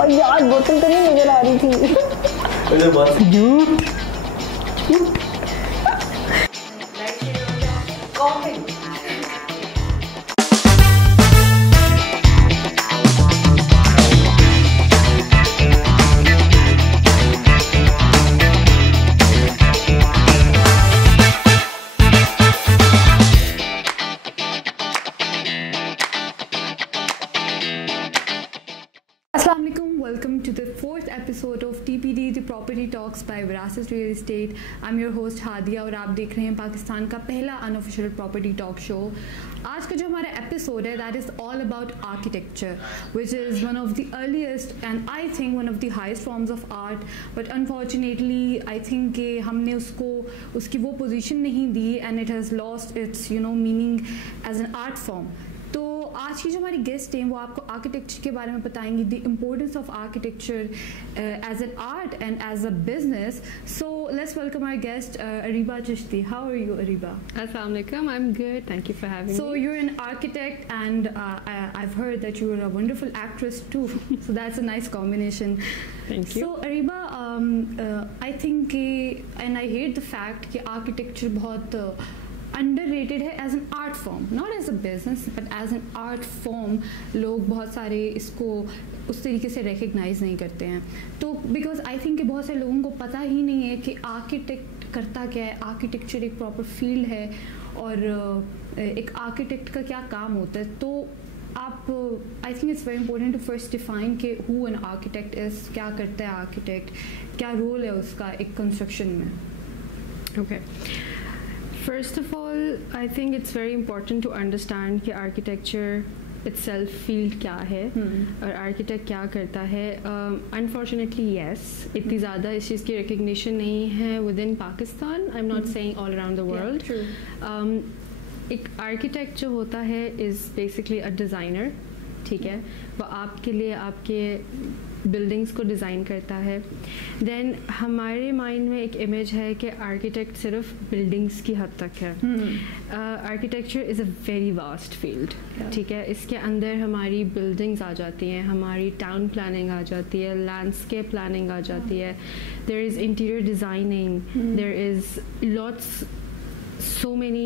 और यार बोतल तो नहीं नजर आ रही थी। Welcome to the fourth episode of TPD, the Property Talks by Verasis Real Estate. I'm your host Hadiya और आप देख रहे हैं पाकिस्तान का पहला अनऑफिशियल प्रॉपर्टी टॉक शो। आज का जो हमारा एपिसोड है that is all about architecture, which is one of the earliest and I think one of the highest forms of art, but unfortunately I think कि हमने उसकी वो पोजीशन नहीं दी and it has lost its meaning as an art form. तो आज की जो हमारी गेस्ट हैं वो आपको आर्किटेक्चर के बारे में बताएंगी, the importance of architecture as an art and as a business. So let's welcome our guest Areeba Chishti. How are you Areeba? Assalamu alaikum. I'm good. Thank you for having me. So you're an architect and I've heard that you're a wonderful actress too. So that's a nice combination. Thank you. So Ariba, I think and I hate the fact कि architecture बहुत underrated है as an art form, not as a business but as an art form। लोग बहुत सारे इसको उस तरीके से recognize नहीं करते हैं, तो because I think कि बहुत सारे लोगों को पता ही नहीं है कि architect करता क्या है, architecture एक proper field है और एक architect का क्या काम होता है। तो आप I think it's very important to first define कि who an architect is, क्या करता है architect, क्या role है उसका एक construction में। Okay. First of all, I think it's very important to understand कि architecture itself field क्या है और architect क्या करता है। Unfortunately, yes, इतनी ज़्यादा इस चीज़ की recognition नहीं है within Pakistan. I'm not saying all around the world. Yeah, true. एक architect जो होता है is basically a designer, ठीक है, वो आपके लिए आपके बिल्डिंग्स को डिज़ाइन करता है। देन हमारे माइंड में एक इमेज है कि आर्किटेक्ट सिर्फ बिल्डिंग्स की हद तक है। Architecture is a very vast field, ठीक है, इसके अंदर हमारी बिल्डिंग्स आ जाती हैं, हमारी टाउन प्लानिंग आ जाती है, लैंडस्केप प्लानिंग आ जाती है, there is interior designing, there is lots so many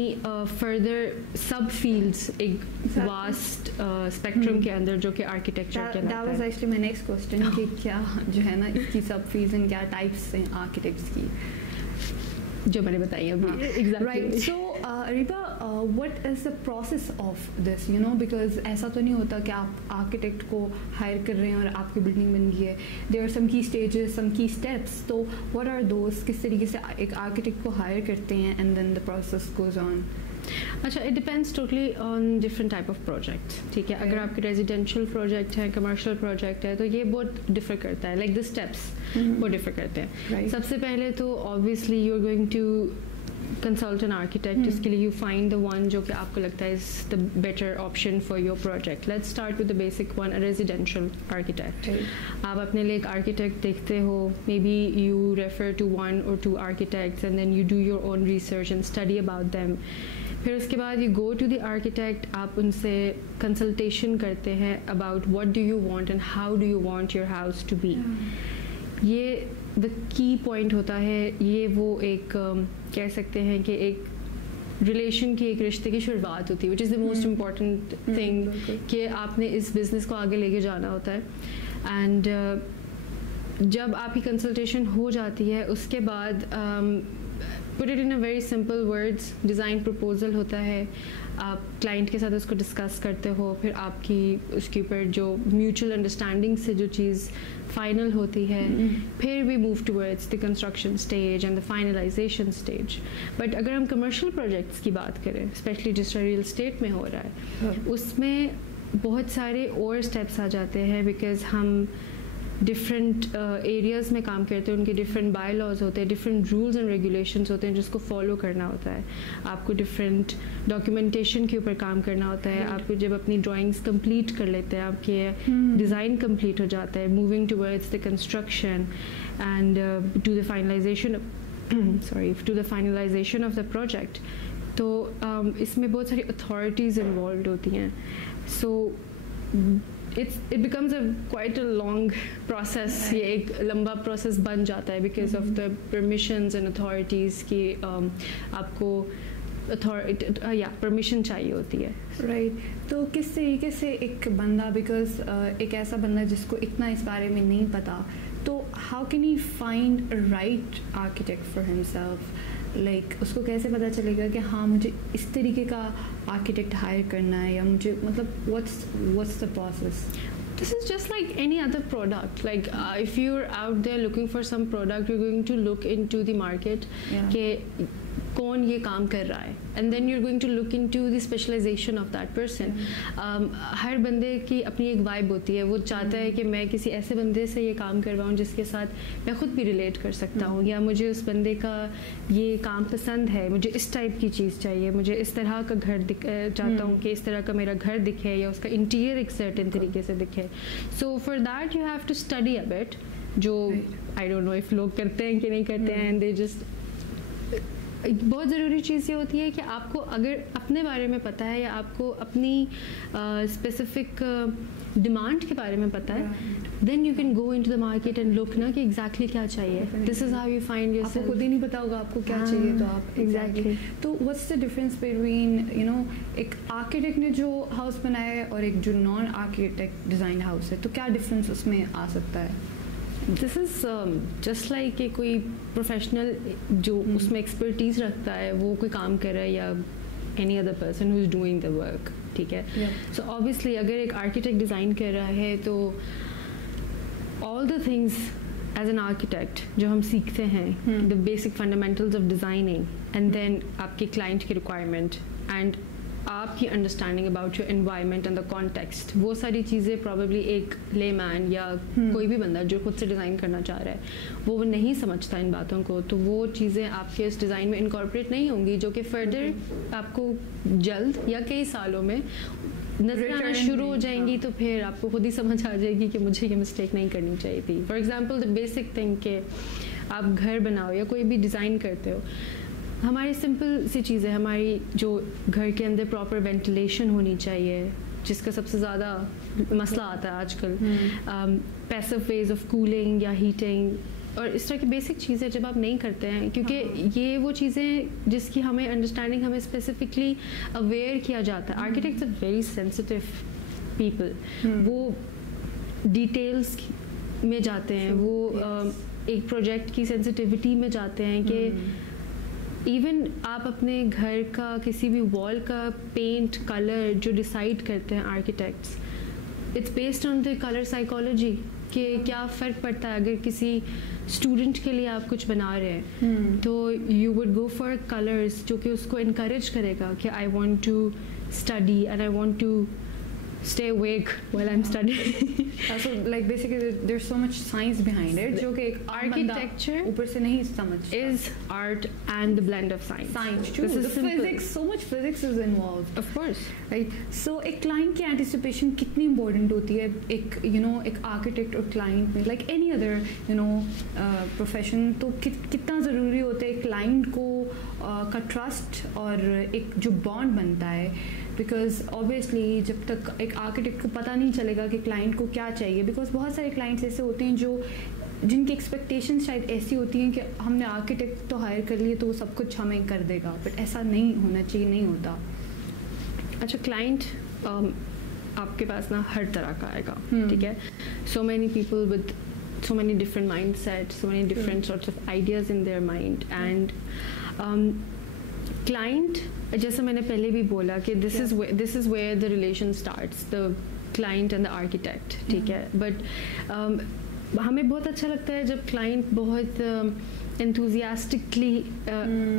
further subfields एक vast spectrum के अंदर जो कि architecture कहलाता है। That was actually my next question कि क्या जो है ना इसकी subfields and क्या types हैं architects की, जो मैंने बताई अभी। Exactly. Right. So Ariba, what is the process of this? Because ऐसा तो नहीं होता कि आप architect को hire कर रहे हैं और आपकी building बन गई है। There are some key stages, some key steps. तो what are those? किस तरीके से एक architect को hire करते हैं and then the process goes on? अच्छा, it depends totally on different type of project, ठीक है। अगर आपके रेजिडेंशियल प्रोजेक्ट है, कमर्शियल प्रोजेक्ट है, तो ये बहुत डिफर करता है, लाइक द स्टेप्स वो डिफर करते हैं। सबसे पहले तो obviously you are going to consult an architect, इसके लिए यू फाइंड द वन जो कि आपको लगता है is the better option for your project. Let's start with the basic one, a residential architect. आप अपने लिए एक आर्किटेक्ट देखते हो, maybe you refer to one और two architects and then you do your own research and study about them. फिर उसके बाद you go to the architect, आप उनसे कंसल्टेशन करते हैं about what do you want and how do you want your house to be. ये the key point होता है, ये वो एक कह सकते हैं कि एक रिलेशन की, एक रिश्ते की शुरुआत होती है, which is the most important thing कि आपने इस बिज़नेस को आगे लेके जाना होता है। एंड जब आपकी कंसल्टेशन हो जाती है उसके बाद put it in a very simple words, design proposal होता है, आप क्लाइंट के साथ उसको डिस्कस करते हो, फिर आपकी उसके ऊपर जो म्यूचुअल अंडरस्टैंडिंग से जो चीज़ फाइनल होती है, फिर we move towards the construction stage and the finalization stage. But अगर हम कमर्शियल प्रोजेक्ट्स की बात करें, स्पेशली जिस रियल स्टेट में हो रहा है, उसमें बहुत सारे और स्टेप्स आ जाते हैं, बिकॉज हम डिफरेंट एरियाज़ में काम करते हैं, उनके डिफरेंट बाय लॉज होते हैं, डिफरेंट रूल्स एंड रेगुलेशंस होते हैं जिसको फॉलो करना होता है। आपको डिफरेंट डॉक्यूमेंटेशन के ऊपर काम करना होता है। आपको जब अपनी ड्राइंग्स कंप्लीट कर लेते हैं, आपके डिज़ाइन कंप्लीट हो जाता है, moving towards the construction and to the finalization to the finalization of the project, तो इसमें बहुत सारी अथॉरिटीज़ इन्वॉल्व होती हैं। सो it becomes a quite a long process. ये एक लंबा process बन जाता है because of the permissions and authorities की आपको परमिशन चाहिए होती है. राइट. तो किस तरीके से एक बंदा, बिकॉज एक ऐसा बंदा जिसको इतना इस बारे में नहीं पता, तो how can he find a right architect for himself? Like उसको कैसे पता चलेगा कि हाँ मुझे इस तरीके का आर्किटेक्ट हायर करना है, या मुझे मतलब what's the process? This is just like any other product. Like if you're out there looking for some product, you're going to look into the market. Yeah. कि कौन ये काम कर रहा है, and then you're going to look into the specialization of that person. हर बंदे की अपनी एक वाइब होती है. वो चाहता है कि मैं किसी ऐसे बंदे से ये काम करवाऊँ जिसके साथ मैं खुद भी रिलेट कर सकता हूँ, या मुझे उस बंदे का ये काम पसंद है, मुझे इस टाइप की चीज़ चाहिए, मुझे इस तरह का घर चाहता हूँ कि इस तरह का मेरा घर दिखे, या उसका इंटीरियर एक सर्टेन तरीके से दिखे. So for that you have to study a bit, जो आई डोंट नो इफ लोग करते हैं कि नहीं करते हैं. एंड दे जस्ट बहुत ज़रूरी चीज़ ये होती है कि आपको अगर अपने बारे में पता है, या आपको अपनी स्पेसिफिक डिमांड के बारे में पता है, then you can go into the market and look ना कि एग्जैक्टली क्या चाहिए. This is how you find yourself. आपको खुद ही नहीं पता होगा आपको क्या चाहिए, तो आप एग्जैक्टली. तो what's the difference between you know एक आर्किटेक्ट ने जो हाउस बनाया है और एक जो नॉन आर्किटेक्ट डिज़ाइन हाउस है, तो क्या डिफरेंस उसमें आ सकता है? दिस इज़ जस्ट लाइक कि कोई प्रोफेशनल जो उसमें एक्सपर्टीज़ रखता है, वो कोई काम कर रहा है, या any other person who is doing the work. ठीक है. सो ऑब्वियसली अगर एक आर्किटेक्ट डिज़ाइन कर रहा है, तो all the things as an architect जो हम सीखते हैं, the basic fundamentals of designing, and then आपके क्लाइंट की रिक्वायरमेंट एंड आपकी understanding about your environment and the context, वो सारी चीज़ें प्रॉबेबली एक लेमैन या कोई भी बंदा जो खुद से डिज़ाइन करना चाह रहा है, वो नहीं समझता इन बातों को. तो वो चीज़ें आपके इस डिज़ाइन में इनकॉर्पोरेट नहीं होंगी, जो कि फर्दर आपको जल्द या कई सालों में नजर आना शुरू हो जाएंगी. तो फिर आपको खुद ही समझ आ जाएगी कि मुझे ये मिस्टेक नहीं करनी चाहिए थी. For example the basic thing कि आप घर बनाओ या कोई भी डिज़ाइन करते हो, हमारी सिंपल सी चीज़ है, हमारी जो घर के अंदर प्रॉपर वेंटिलेशन होनी चाहिए, जिसका सबसे ज़्यादा मसला आता है आजकल. पैसिव वेज ऑफ कूलिंग या हीटिंग, और इस तरह की बेसिक चीज़ें जब आप नहीं करते हैं, क्योंकि ये वो चीज़ें जिसकी हमें अंडरस्टैंडिंग हमें स्पेसिफिकली अवेयर किया जाता है. Architects are very sensitive people. वो डिटेल्स में जाते हैं, वो एक प्रोजेक्ट की सेंसिटिविटी में जाते हैं कि इवन आप अपने घर का किसी भी वॉल का पेंट कलर जो डिसाइड करते हैं architects, it's based on the colour psychology कि क्या फ़र्क पड़ता है. अगर किसी स्टूडेंट के लिए आप कुछ बना रहे हैं, तो you would go for colours जो कि उसको इनकरेज करेगा कि I want to study and I want to stay awake while I'm studying. So like basically there's so much science behind it, जो कि एक architecture ऊपर से नहीं समझता. is art and the blend of science. Science too. The physics, so much physics is involved. Of course. Right. So एक client की anticipation कितनी important होती है एक you know एक architect और client में, like any other you know profession, तो कितना ज़रूरी होता है client को का trust और एक जो bond बनता है. बिकॉज ऑब्वियसली जब तक एक आर्किटेक्ट को पता नहीं चलेगा कि क्लाइंट को क्या चाहिए, बिकॉज बहुत सारे क्लाइंट्स ऐसे होते हैं जो जिनकी एक्सपेक्टेशंस शायद ऐसी होती हैं कि हमने आर्किटेक्ट तो हायर कर लिए तो वो सब कुछ हमें कर देगा, बट ऐसा नहीं होना चाहिए, नहीं होता. अच्छा, क्लाइंट आपके पास ना हर तरह का आएगा. ठीक है. So many people with so many different mindsets, so many different sorts of ideas in their mind, and client, जैसे मैंने पहले भी बोला कि this is where the relation starts, the client and the architect. ठीक है. but हमें बहुत अच्छा लगता है जब client बहुत enthusiastically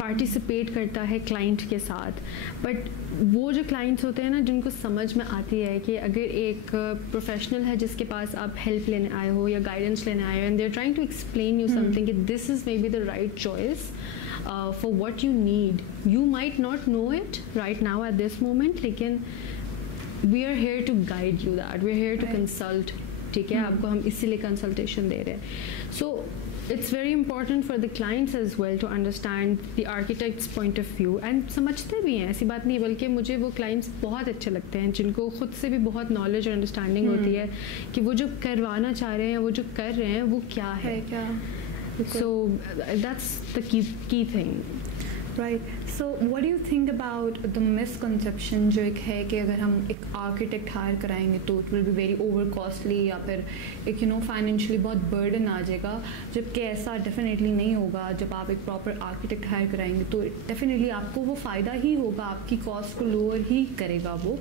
participate करता है client के साथ. but वो जो clients होते हैं ना, जिनको समझ में आती है कि अगर एक professional है जिसके पास आप help लेने आए हो या guidance लेने आए हो, and they're trying to explain you something कि this is maybe the right choice for what you need. You might not know it right now at this moment, लेकिन we are here to guide you that. We are here to consult. ठीक है. आपको हम इसीलिए consultation दे रहे हैं. सो it's very important for the clients as well to understand the architect's point of view and समझते भी हैं, ऐसी बात नहीं, बल्कि मुझे वो clients बहुत अच्छे लगते हैं जिनको खुद से भी बहुत knowledge और understanding होती है कि वो जो करवाना चाह रहे हैं, वो जो कर रहे हैं, वो क्या है क्या. So that's the key thing. Right. So what do you think about the misconception जो एक है कि अगर हम एक आर्किटेक्ट हायर कराएंगे तो it will be very over costly या फिर एक फाइनेंशियली बहुत बर्डन आ जाएगा, जबकि ऐसा डेफिनेटली नहीं होगा. जब आप एक प्रॉपर आर्किटेक्ट हायर कराएंगे तो डेफिनेटली आपको वो फ़ायदा ही होगा, आपकी कॉस्ट को लोअर ही करेगा वो,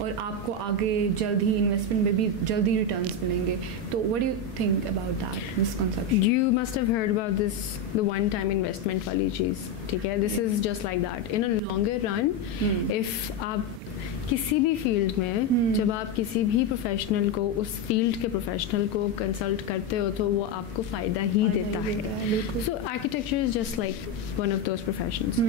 और आपको आगे जल्द ही इन्वेस्टमेंट में भी जल्दी रिटर्न्स मिलेंगे. तो what do you think about that misconception? You must have heard about this, the one time investment वाली चीज़, ठीक है. This is just like that. In a longer run, if आप किसी भी फील्ड में जब आप किसी भी प्रोफेशनल को, उस फील्ड के प्रोफेशनल को कंसल्ट करते हो तो वो आपको फ़ायदा ही देता है. So architecture is just like one of those professions.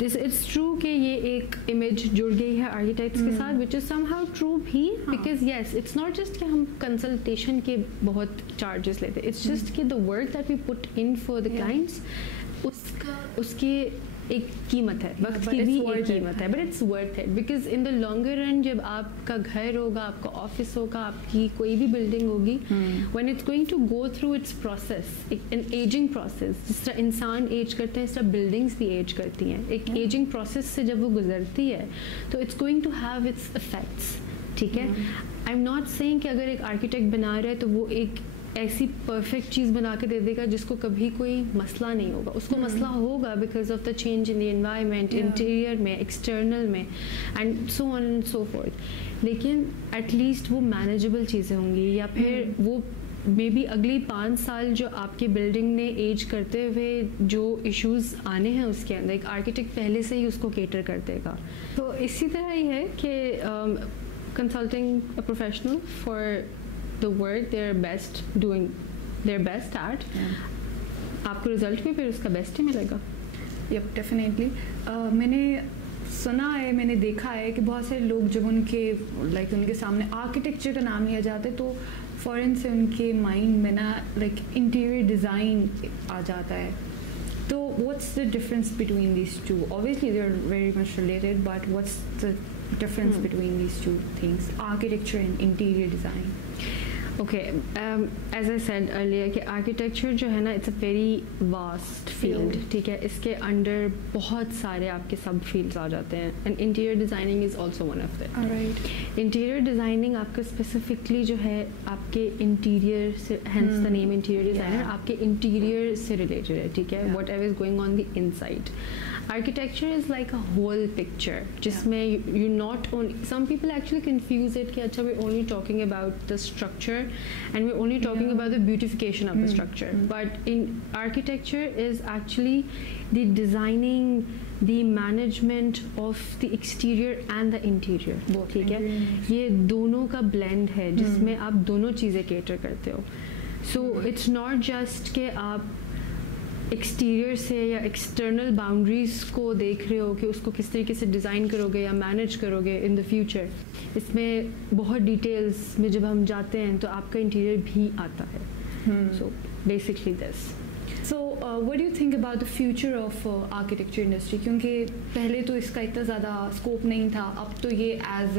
This it's true कि ये एक इमेज जुड़ गई है आर्किटेक्ट्स के साथ, विच इज़ समहाउ ट्रू भी, because yes it's not just कि हम कंसल्टेशन के बहुत चार्जेस लेते, इट्स जस्ट कि the work that we put in for the clients, उसकी एक कीमत है, वक्त की भी एक कीमत है, but it's worth it, because in the longer run जब आपका घर होगा, आपका ऑफिस होगा, आपकी कोई भी बिल्डिंग होगी, when it's going to go through its process, an ageing process, जिस तरह इंसान एज करता है इस तरह बिल्डिंग्स भी एज करती हैं. एक एजिंग प्रोसेस से जब वो गुजरती है तो it's going to have its effects, ठीक है. आई एम नॉट सेइंग कि अगर एक आर्किटेक्ट बना रहा है तो वो एक ऐसी परफेक्ट चीज़ बना के दे देगा जिसको कभी कोई मसला नहीं होगा. उसको मसला होगा because of the change in the environment, interior में, एक्सटर्नल में, and so on and so fourth. लेकिन एटलीस्ट वो मैनेजेबल चीज़ें होंगी, या फिर वो मे बी अगली 5 साल जो आपकी बिल्डिंग ने एज करते हुए जो इश्यूज आने हैं उसके अंदर एक आर्किटेक्ट पहले से ही उसको केटर कर देगा. तो इसी तरह ही है कि consulting a professional for the work they're best doing their best at, आपको रिजल्ट भी फिर उसका बेस्ट ही मिलेगा. Yup definitely. मैंने सुना है, मैंने देखा है कि बहुत सारे लोग जब उनके उनके सामने आर्किटेक्चर का नाम लिया जाता है तो फ़ौरन से उनके माइंड में ना इंटीरियर डिज़ाइन आ जाता है. तो what's the difference between these two? Obviously they are very much related, but what's the difference between these two things, architecture and interior design? Okay, as I said earlier कि architecture जो है ना it's a very vast field, ठीक है. इसके under बहुत सारे आपके सब fields आ जाते हैं, and interior designing is also one of them. Alright. Interior designing आपका specifically जो है आपके interior से, hence the name interior designer, आपके interior से related है, ठीक है. Whatever is going on the inside. Architecture is like a whole picture, जिसमें you not only, some people actually confuse it कि अच्छा we're only talking about the structure and we're only talking about the beautification of the structure, but in architecture is actually the designing, the management of the exterior and the interior, ठीक है. ये दोनों का blend है जिसमें आप दोनों चीज़ें cater करते हो. So it's not just कि आप एक्सटीरियर से या एक्सटर्नल बाउंड्रीज़ को देख रहे हो कि उसको किस तरीके से डिज़ाइन करोगे या मैनेज करोगे इन द फ्यूचर. इसमें बहुत डिटेल्स में जब हम जाते हैं तो आपका इंटीरियर भी आता है. So basically this. So what do you think about the future of architecture industry? क्योंकि पहले तो इसका इतना ज़्यादा स्कोप नहीं था, अब तो ये एज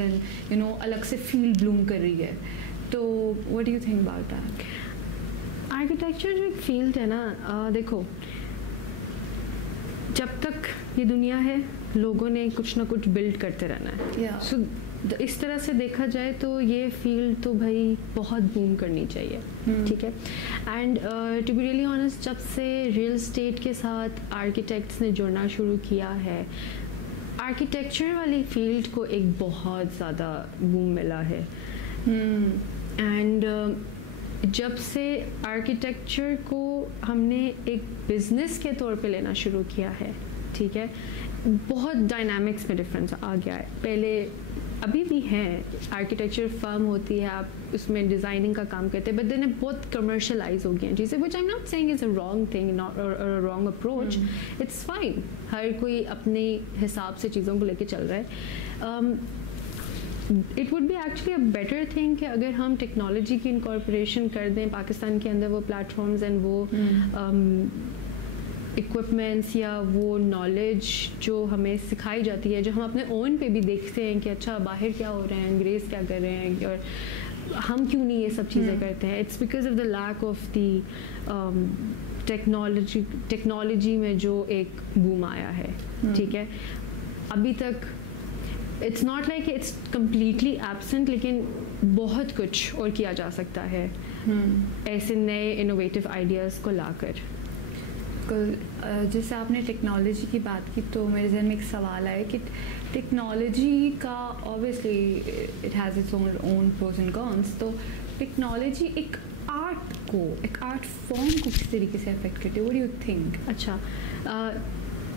एन अलग से फील्ड ब्लूम कर रही है. तो what do you think about that? Architecture जो एक फील्ड है ना, देखो जब तक ये दुनिया है लोगों ने कुछ ना कुछ बिल्ड करते रहना है. सो इस तरह से देखा जाए तो ये फील्ड तो भाई बहुत बूम करनी चाहिए, ठीक है. And to be really honest, जब से रियल एस्टेट के साथ आर्किटेक्ट्स ने जुड़ना शुरू किया है, आर्किटेक्चर वाली फील्ड को एक बहुत ज़्यादा बूम मिला है. एंड जब से आर्किटेक्चर को हमने एक बिजनेस के तौर पे लेना शुरू किया है, ठीक है, बहुत डायनामिक्स में डिफरेंस आ गया है. पहले अभी भी हैं, आर्किटेक्चर फर्म होती है, आप उसमें डिज़ाइनिंग का काम करते हैं, बट देन बहुत कमर्शलाइज हो गई हैं चीज़ें, which I am not saying is a wrong thing और रॉन्ग अप्रोच. इट्स फाइन, हर कोई अपने हिसाब से चीज़ों को लेके चल रहा है. It would be actually a better thing कि अगर हम टेक्नोलॉजी की इनकॉर्पोरेशन कर दें पाकिस्तान के अंदर, वो प्लेटफॉर्म्स एंड वो इक्विपमेंट्स या वो नॉलेज जो हमें सिखाई जाती है, जो हम अपने ओन पे भी देखते हैं कि अच्छा बाहर क्या हो रहे हैं, अंग्रेज़ क्या कर रहे हैं और हम क्यों नहीं ये सब चीज़ें करते हैं. It's because of the lack of the technology में जो एक बूम आया है. ठीक है, अभी तक it's not like it's completely absent, लेकिन बहुत कुछ और किया जा सकता है ऐसे नए इनोवेटिव आइडियाज़ को लाकर. जैसे आपने टेक्नोलॉजी की बात की तो मेरे जहन में एक सवाल आया कि टेक्नोलॉजी का obviously it has its own pros and cons, तो टेक्नोलॉजी एक आर्ट फॉर्म को किस तरीके से अफेक्ट करती है? What do you think? अच्छा,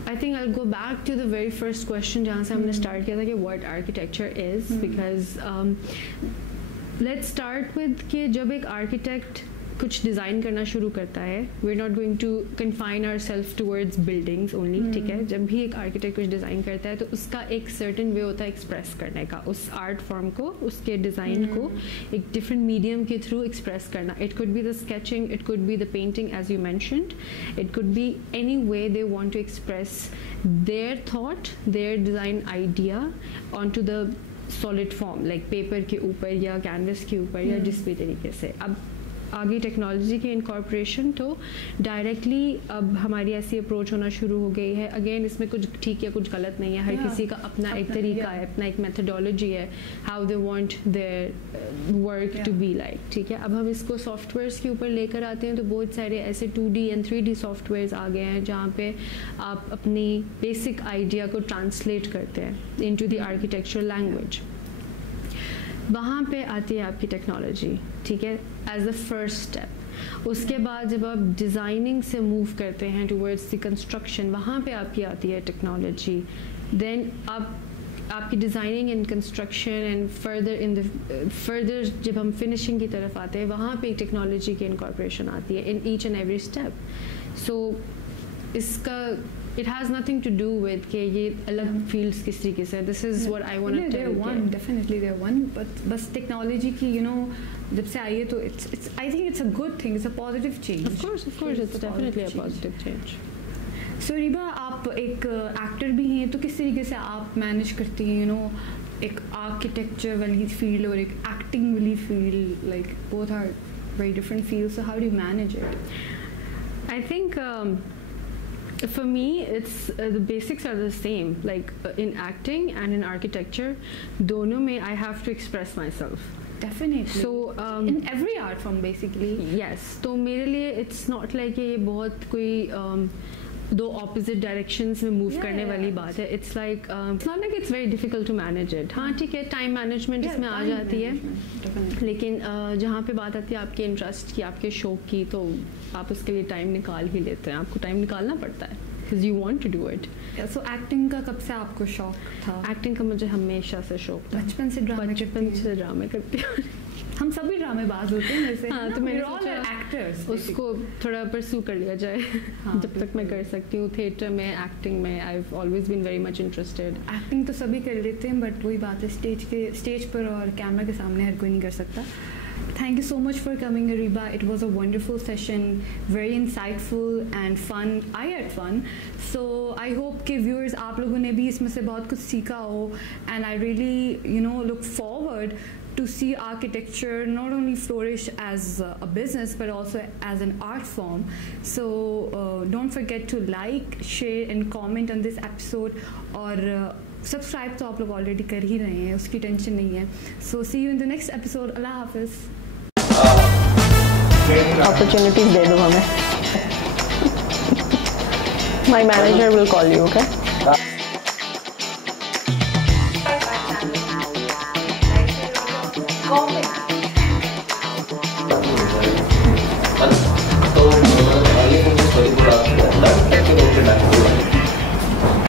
I think I'll go back to the very first question जहाँ से हमने स्टार्ट किया था कि what architecture is, because let's start with कि जब एक architect कुछ डिज़ाइन करना शुरू करता है, we're not going to confine ourselves towards buildings only. ठीक है, जब भी एक आर्किटेक्ट कुछ डिज़ाइन करता है तो उसका एक सर्टेन वे होता है एक्सप्रेस करने का, उस आर्ट फॉर्म को, उसके डिज़ाइन को एक डिफरेंट मीडियम के थ्रू एक्सप्रेस करना. It could be the sketching, it could be the painting as you mentioned, it could be any way they want to express their thought, their design idea on to the solid form, like paper के ऊपर या canvas के ऊपर या जिस भी तरीके से. अब आगे टेक्नोलॉजी की इनकॉर्पोरेशन तो डायरेक्टली अब हमारी ऐसी अप्रोच होना शुरू हो गई है. अगेन इसमें कुछ ठीक या कुछ गलत नहीं है, हर किसी का अपना एक तरीका है, अपना एक मेथडोलॉजी है, how they want their work to be like. ठीक है, अब हम इसको सॉफ्टवेयर्स के ऊपर लेकर आते हैं तो बहुत सारे ऐसे 2D एंड 3D सॉफ्टवेयर्स आ गए हैं जहाँ पे आप अपनी बेसिक आइडिया को ट्रांसलेट करते हैं इनटू द आर्किटेक्चरल लैंग्वेज. वहाँ पे आती है आपकी टेक्नोलॉजी. ठीक है, एज द फर्स्ट स्टेप. उसके बाद जब आप डिज़ाइनिंग से मूव करते हैं टूवर्ड्स द कंस्ट्रक्शन, वहाँ पे आपकी आती है टेक्नोलॉजी. देन आपकी designing and construction and further जब हम फिनिशिंग की तरफ आते हैं वहाँ पे टेक्नोलॉजी की इनकॉर्पोरेशन आती है in each and every step. So इसका it has nothing to do with कि ये अलग fields किस तरीके से. This is what I want to tell you. Definitely they're one, but बस technology की जब से आई है तो it's I think it's a good thing, it's a positive change. Of course it's definitely a positive change. So Riba, आप एक actor भी हैं तो किस तरीके से आप मैनेज करती हैं एक आर्किटेक्चर वाली फील्ड और एक एक्टिंग वाली field? Like both are very different fields, so how do you manage it? I think for me it's the basics are the same, like in acting and in architecture दोनों में I have to express myself. Definitely. So in every art form basically. Yes, तो मेरे लिए it's not like ये बहुत कोई दो opposite directions में move करने वाली बात है. It's like it's not like it's very difficult to manage it. हाँ ठीक है, time management इसमें आ जाती है, लेकिन जहाँ पे बात आती है आपके इंटरेस्ट की, आपके शौक की, तो आप उसके लिए टाइम निकाल ही लेते हैं. आपको टाइम निकालना पड़ता है because you want to do it. So acting का कब से आपको शौक था? Acting का मुझे हमेशा से शौक था. बचपन से ड्रामे करती हूँ. हम सभी ड्रामेबाज होते हैं वैसे. हाँ, तो मैंने सोचा एक्टर्स उसको थोड़ा परस्यू कर लिया जाए. हाँ, जब तक मैं कर सकती हूँ. थिएटर में, एक्टिंग में I have always been very much interested. Acting तो सभी कर लेते हैं, बट वही बात है स्टेज पर और कैमरा के सामने हर कोई नहीं कर सकता. Thank you so much for coming, Ariba. It was a wonderful session, very insightful and fun. I had fun. So I hope कि viewers आप लोगों ने भी इसमें से बहुत कुछ सीखा हो. And I really, look forward to see architecture not only flourish as a business but also as an art form. So don't forget to like, share and comment on this episode. और subscribe तो आप लोग already कर ही रहे हैं, उसकी tension नहीं है. So see you in the next episode. अल्लाह हाफिज़. अपॉर्चुनिटीज दे दो हमें. My manager will call you, okay?